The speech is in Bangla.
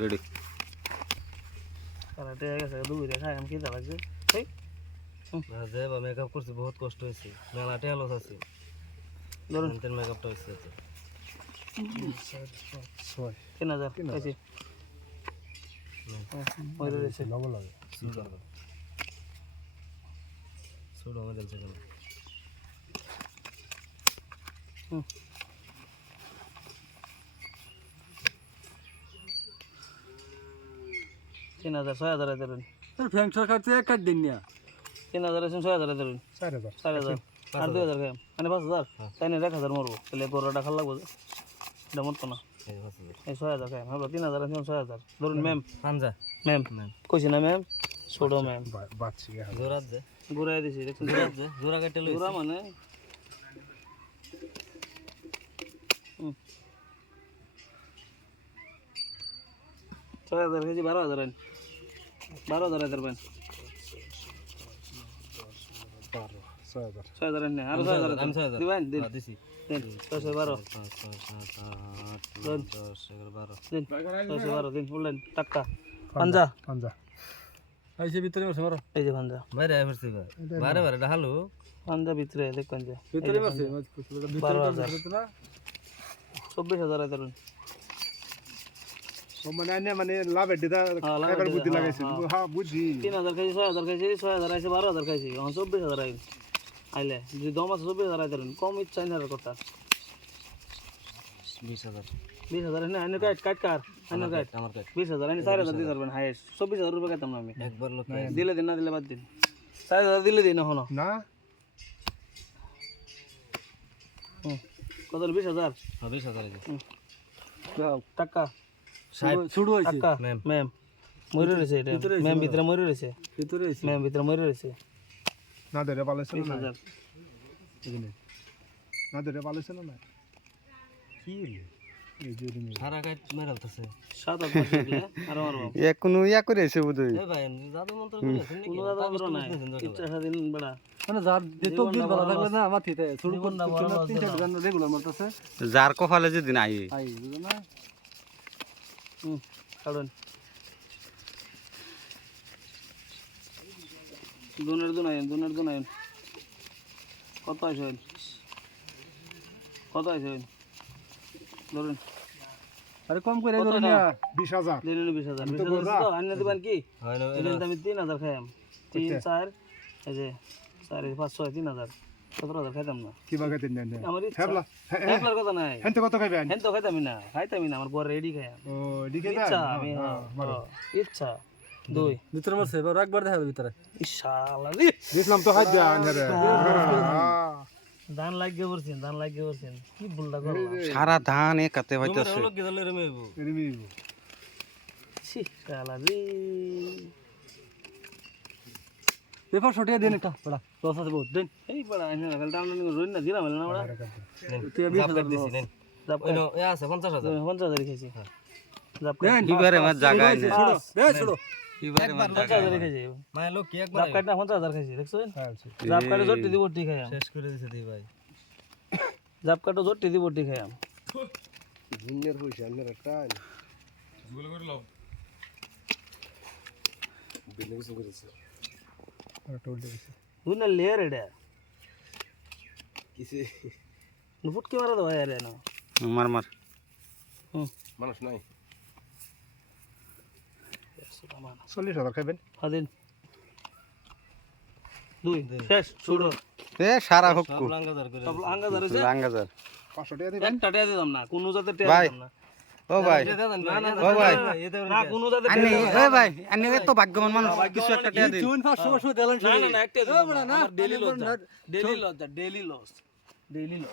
রেডি কারাটে গেছে দুই রে খাই আমি খিদা লাগছে এই যে বা মেকআপ করছি বহুত কষ্ট হয়েছে। মেলা টেলস আছে। ধরুন। তিন মেকআপটা হয়েছে তিন হাজার। রয়েছে লাগে আমার জ্বলছে তিন হাজার ছয় হাজার ধরুন। ফ্যাং সরকার তো এক কাট দিন না তিন হাজার আছে ছয় হাজার ধরুন। চার হাজার। চার হাজার। আর দুই হাজার খাই মানে পাঁচ হাজার। তাই নিয়ে এক হাজার মরবো। তাহলে গরুটা খাল লাগবো যে। এটা মরতো না। এই ছয় হাজার খাই ভাবলো তিন হাজার আছে ছয় হাজার। ধরুন ম্যাম। পাঞ্জা ম্যাম। ম্যাম। কইছি না ম্যাম? ছোটো ম্যাম। বাচ্চি জোরাত যে। ঘুরাই দিছি দেখুন জোরাত যে। জোরা কাটে ঘুরা মানে? ছয় হাজার কেজি বারো হাজার আইন। বারো হাজার হাজার পাইন বারো ছয় হাজার। ছয় আরও ছয় হাজার আমি ছয় হাজার। দিবেন দিন। হ্যাঁ, দিছি। দিন ছয় ছয় বারো। দিন। বারো উঠলেন টাকা পাঞ্জা পাঞ্জা। আইসে ভিতরে বসে মারো। এই যে পাঞ্জা। বাইরে পড়ছি বাইরে বাইরে ডাহালু পাঞ্জা ভিতরে মারছে বারো হাজার। চব্বিশ হাজার হাজার মানে আনে মানে লাভ এডিটা হ্যাঁ, লাভ এবার বুদ্ধি হ্যাঁ, লাগাইছে। হ্যাঁ। হ্যাঁ তিন হাজার খাইছি ছয় হাজার খাইছি ছয় হাজার আইছে বারো হাজার খাইছি এখন চব্বিশ হাজার আইন আইলে যদি দম আছে চব্বিশ হাজার আইতে কম ইচ্ছা আইন কথা। বিশ হাজার। বিশ হাজার এনে আইনের কাট কাট কার? আইনের কাট। আমার কাছে বিশ হাজার আইনে চার হাজার দিতে পারবেন হাইয়েস্ট। চব্বিশ হাজার রুপে আমি। একবার লোক দিলে দিন না দিলে বাদ দিন। চার হাজার দিলে দিন এখনও। না? কত? বিশ হাজার? হ্যাঁ বিশ হাজার টাকা। ষাট শুরু হয়েছে। ম্যাম। ম্যাম মরে রয়েছে এটা। ম্যাম ভিতরে মরে রয়েছে। ভিতরে ম্যাম ভিতরে মরে রয়েছে। না ধরে পালাইছে না না? ধরে পালাইছে না না? কি রে? এই যে রিমি। সারা কাট মেরালতেছে সাত হাজার দিলে আরও মারবো এ কোনো ইয়া করে এসে বোধহয়? এই ভাই জাদু মন্ত্র করেছেন নাকি? কোনো দাদা বড় নাই। ইচ্ছা স্বাধীন বেড়া। মানে যার কপালে যেদিন আই হুম কারণ দুনের দুন আইন দুনের দুন আইন কত আইসেন কত আইসেন ধরুন। আরে কম করে কত ধরে না? না। বিশ হাজার। দিন বিশ হাজার। বিশ হাজার তো আইন দিবেন কি? হয় না এদিন আমি তিন হাজার খাইম তিন চার এই যে চার এই পাঁচ ছয় তিন হাজার। সতেরো হাজার খাইতাম না। কি বাগাই তিন দেন। আমার ইচ্ছা। হ্যাবলা একলার কথা নাই। হেনতে কত খাইবেন? হেন তো খাইতামি না খাইতামি না আমার পর রেডি খাইম ও দিকে দেন ইচ্ছা আমি হ্যাঁ, হ্যাঁ, ইচ্ছা। দুই। ভিতরে মারছে এবার একবার দেখা ভিতরে। ইশালা রে দিছিলাম তো হাত দেন রে ধান লাগিয়ে পড়ছেন ধান লাগিয়ে পড়ছেন কি সারা ধান এ কাতে হইতাছে। লোক গেলে রে মেবু ছি শালা রে পেপার ছটিয়ে দেন একটা বড়া দশ আছে বহুত। দেন। এই বড়া আমি না ফেলতাম না রইন না দিলাম না বড়া। তুই বিশ জাপ হাজার কাট দিছি নেন জাপ ওই নো এ আছে পঞ্চাশ হাজার। পঞ্চাশ হাজার খেয়েছি জাপ কাট। দেন এবারে আমার জায়গায় নেই ছোড়ো বে ছোড়ো আমার পঞ্চাশ হাজার খেয়েছি মায়ের লোক কি একবার জাপ কাট না পঞ্চাশ হাজার খেয়েছি দেখছ? হ্যাঁ জাপ কাটে জোরটি দিব ঠিক খাই শেষ করে দিছে দি ভাই। জাপ কাটে জোরটি দিব ঠিক খাই জিনের পয়সা আনলে একটা দুনা লেয়ার এটা ফুটকি মারা দেওয়া আরে না। মার মার। মানুষ নাই। চল্লিশ হাজার খাইবেন? হাদিন। দুই শেষ শুরু। এ সারা হোক সব লাঙ্গাদার করে সব আঙ্গা লাঙ্গাজার পাঁচশো টাকা দিবেন? একটা টিয়া না কোনো জাতের। না। ও ভাই। না না ও ভাই। আনি এ ভাই আনি এত ভাগ্যবান মানুষ কিছু একটা টিয়া দিন। চুন পাঁচশো পাঁচশো দিলেন না না না একটা না daily loss daily loss daily loss daily loss